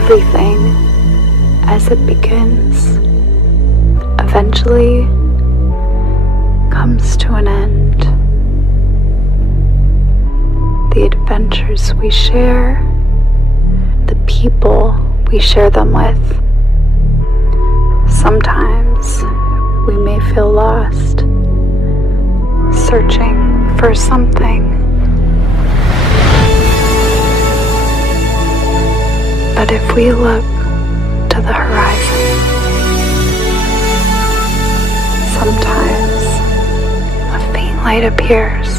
Everything, as it begins, eventually comes to an end. The adventures we share, the people we share them with. Sometimes we may feel lost, searching for something. But if we look to the horizon, sometimes a faint light appears.